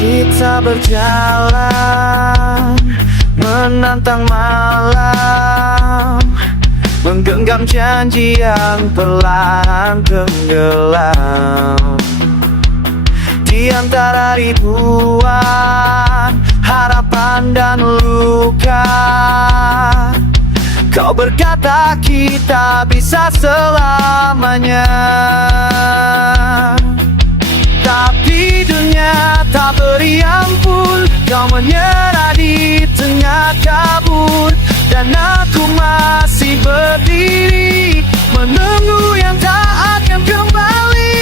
Kita berjalan menantang malam, menggenggam janji yang perlahan tenggelam. Di antara ribuan harapan dan luka, kau berkata kita bisa selamanya. Tapi dunia tak beri ampun, kau menyerah di tengah kabut. Dan aku masih berdiri menunggu yang tak akan kembali.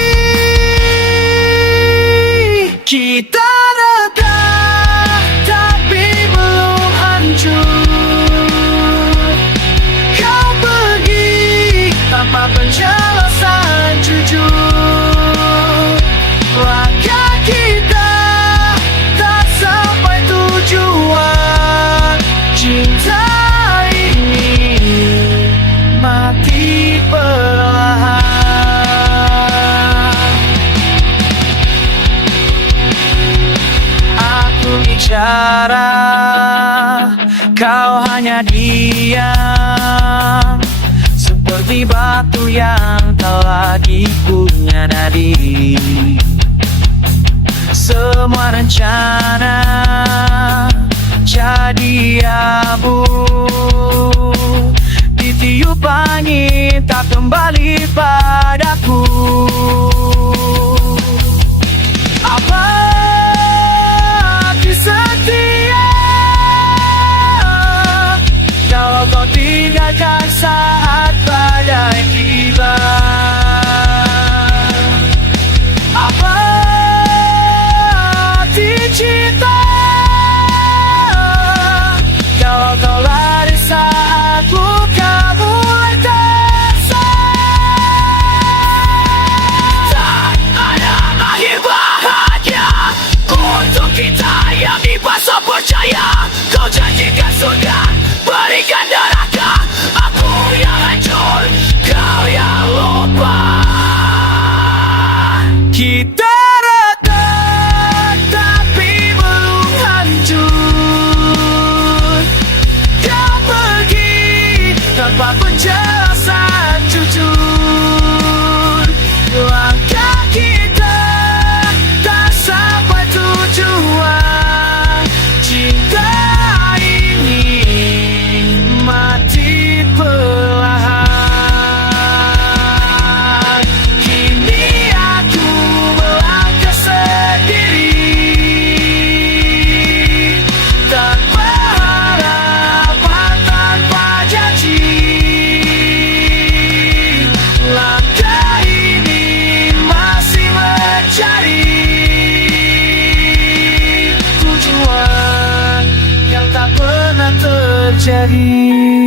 Kita retak tapi belum hancur. Kau pergi tanpa penjelasan jujur. Langkah kita tak sampai tujuan. Cinta ini mati perlahan. Aku bicara, kau hanya diam, seperti batu yang tak lagi punya nadi. Semua rencana jadi abu, ditiup angin tak kembali padaku. Apa arti setia kalau kau tinggalkan saat badai tiba? Apa arti cinta kalau kau lari saat luka mulai tersayat? Tak ada lagi bahagia untuk kita yang dipaksa percaya. Kau janjikan surga, berikan neraka. Aku yang hancur, kau yang lupa. Kita retak tapi belum hancur. Kau pergi tanpa penjelasan jujur. Langkah kita tak sampai tujuan. Cinta ini mati perlahan. Kini aku melangkah sendiri, tanpa harapan, tanpa janji. Langkah ini masih mencari tujuan yang tak pernah terjadi.